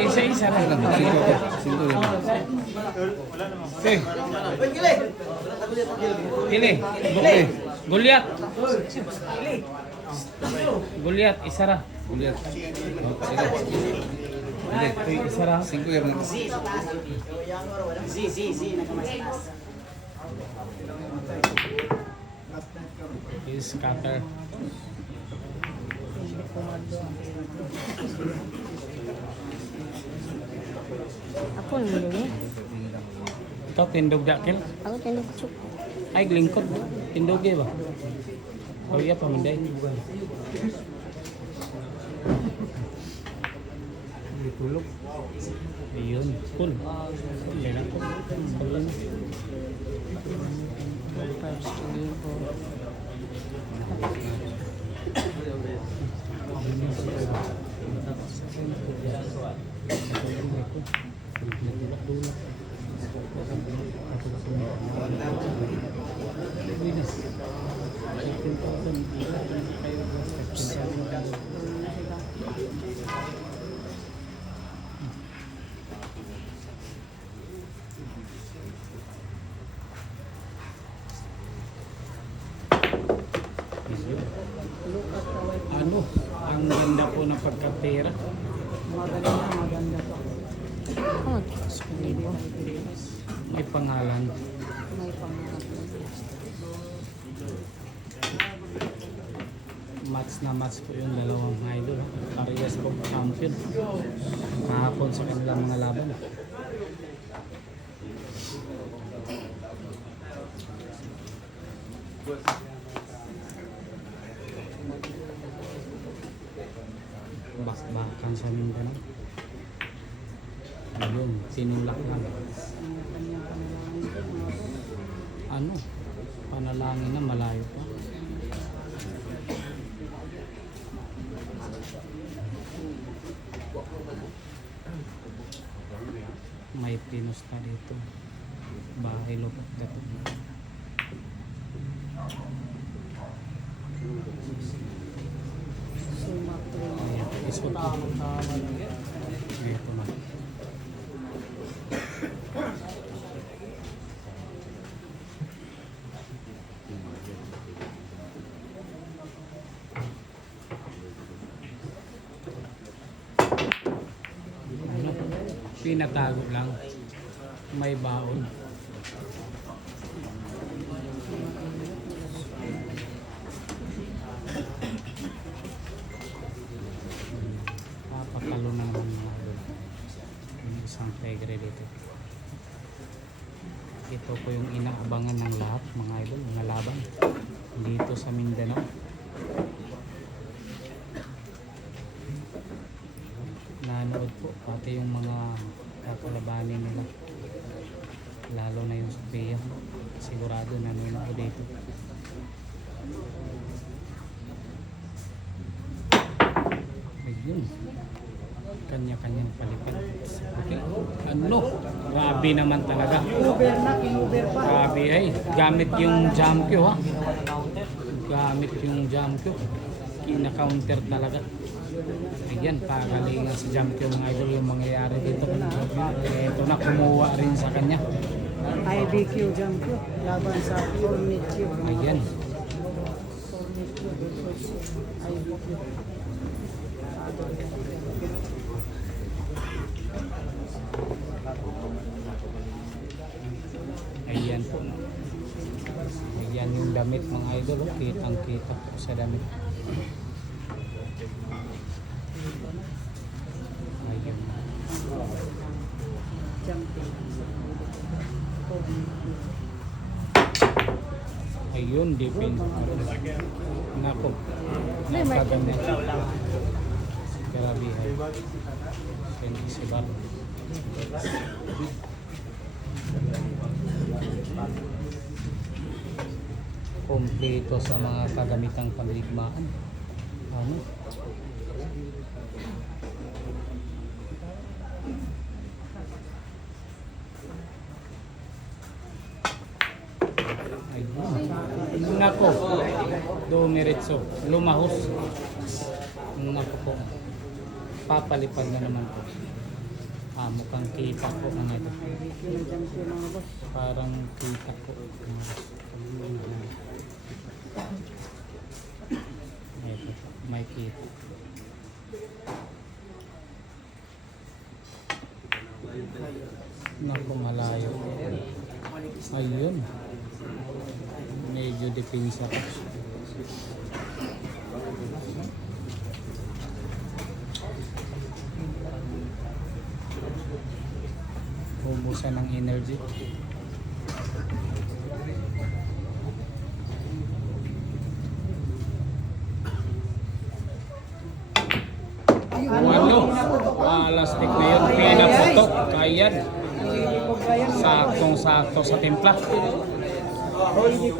Isa-isa lang. Sinto yun. Okay. Pili. Okay. Gulyat. Gulyat, isa ra. Guliat. Sige. Ito isa ra. 5 yan. Is cutter. Ako nindog eh. Ikaw tindog dakil. Ako tindog chuk. Ay glingkod. Tindog ba? Oh iya pamanday. Ditulog. Ayun, cool. Okay na. Cool na. Ano, ang ganda po ng pagkapera. Maganda po. Oh, libo. May pangalan. May pangarap. Match na match po yung dalawang idol. Parehas po champion. Kahapon sa kanilang mga laban. Bakbakan sa Mindanao. Ayun, sinulak lang. Ano? Panalangin na malayo pa. May pinusta dito. Bahay lupot dito. Ayan, isot na. Ito na. Ano? Pinatago lang. May baon. Papatalo na naman mga idol. Yung isang pegre dito. Ito po yung inaabangan ng lahat mga idol, mga laban dito sa Mindanao. Nanood po pati yung mga kakalabanin nila, lalo na yung Sophia. Sigurado nanonood dito. Ayun, kanya-kanyang palipat. Okay. Ano? Grabe naman talaga. Grabe ay. Gamit yung jump cue ha. Gamit yung jump cue. Kina-counter talaga. Ayan, pagalingan sa jump cue mga idol yung mangyayari dito. Ito na, kumuha rin sa kanya. IBQ jump ko laban sa Fornit Q. Ayan. Fornit Q versus IBQ. Ayan po. Ayan yung damit mga idol. Oh. Kitang-kita po sa damit. Ayan. Jumping. Ayun, dipin. Nako. Napaganda. Grabe. Hindi si Bar. Kompleto sa mga kagamitang pangligmaan. Ano? Ayun. Nako. Dumiretso. Lumahos. Nako. ko po. Papalipad na naman po. Mukhang kita po mga ito. IBQ na jump ko mga boss. Parang kita po. Ito po, may kita. Naku, malayo. Ayun. Medyo depensa po. Ubusan ng energy. Ano? Plastic na yun. Pinaputok. Kayan. Saktong-sakto sa timpla.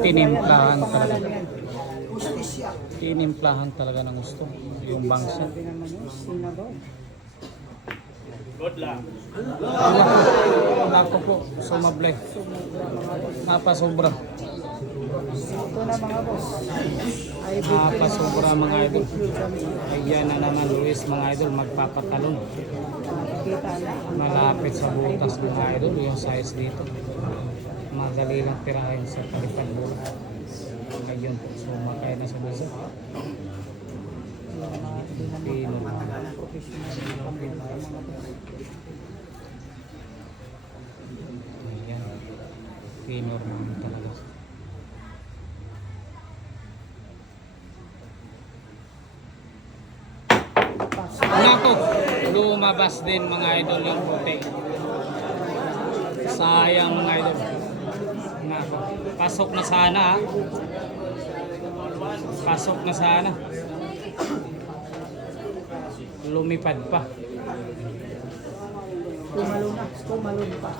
Tinimplahan talaga. Tinimplahan talaga ng gusto. Yung bangsa. Sabi naman yun, sinabaw. Nako po, sumablay. Napasobra. Ito na mga boss. IBQ Napasobra mga idol. IBQ jump ko. Ayan na naman Luis mga idol, magpapatalon. Kita na. Malapit sa butas mga idol, yung size dito. Madali lang tirahin sa palipad bola. Ngayon po, sumakay na sa busa. Pino. Ayan. Pino naman talaga. Nako, lumabas din mga idol yung puti. Sayang mga idol. Nako, pasok na sana ha. Pasok na sana. Lumipad pa. Tumalon na. Tumalon pa.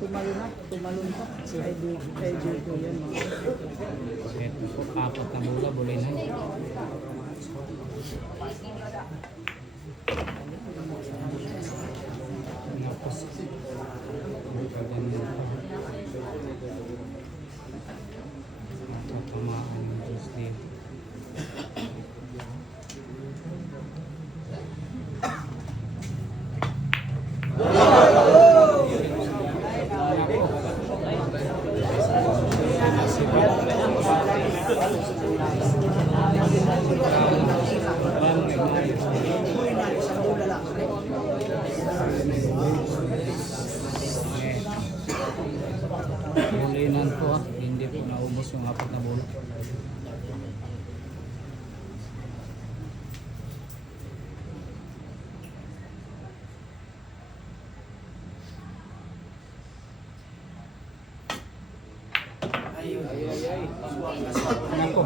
Tumalon na. Tumalon pa. IBQ yan mga boss. Ito po, apat na bola, bulinan. Tapos, ganyan pa. Tatamaan yung juice dito. Bulinan po ha, hindi po naubos yung apat na bola. Nako.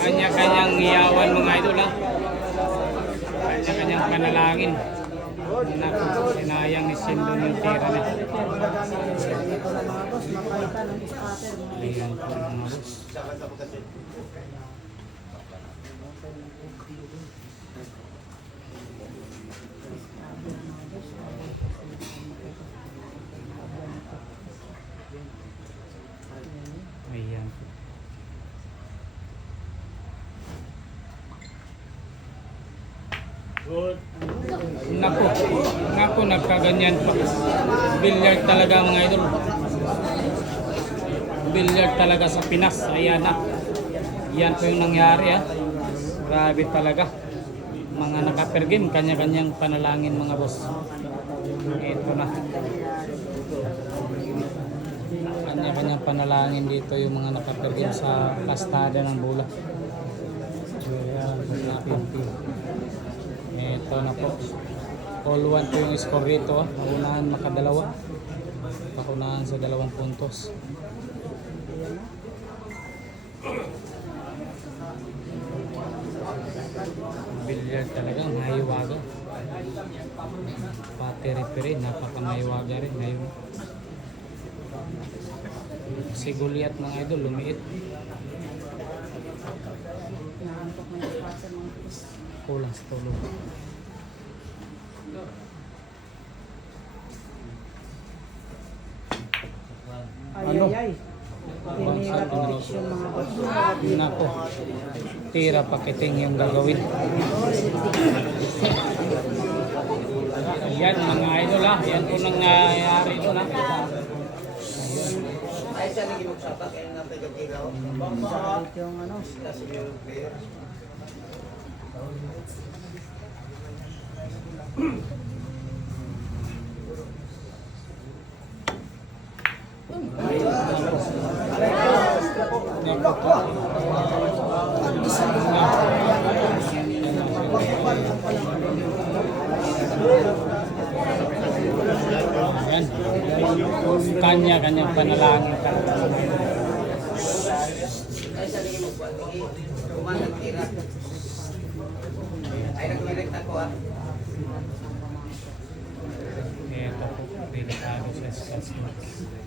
Kanya-kanyang iyawan mga idol ha. Kanya-kanyang panalangin. Nako, sinayang ni Sindon yung tira na. Ito na mga boss. Mapalitan ng scatter. Ayan po mga boss. Ayan po. Nako, nagkaganyan pa. Billiard talaga mga idol. Billiard talaga sa Pinas. Ayan na. Yan po yung nangyari ha. Grabe talaga. Mga naka-per-game, kanya-kanyang panalangin mga boss. Ito na. Kanya-kanyang panalangin dito yung mga naka-per-game sa pastada ng bola. Ayan, ito na po. All 1 po yung score dito. Paunahan makadalawa. Paunahan sa 2 puntos. Billiard talaga, mahiwaga. Pati referee, napaka-mahiwaga rin ngayon. Si Goliath mga idol, lumiit. Naantok na yung scatter mga boss. Kulang sa tulog. Ano? Ay. Tinira protection mga bato. Nako. Tira pakiting yung gagawin. Yan mga idol ha. Yan po nangyayari doon ha. Sakit yung ano. Yan. Kanya-kanyang panalangin talaga. Ito po, delikado siya sa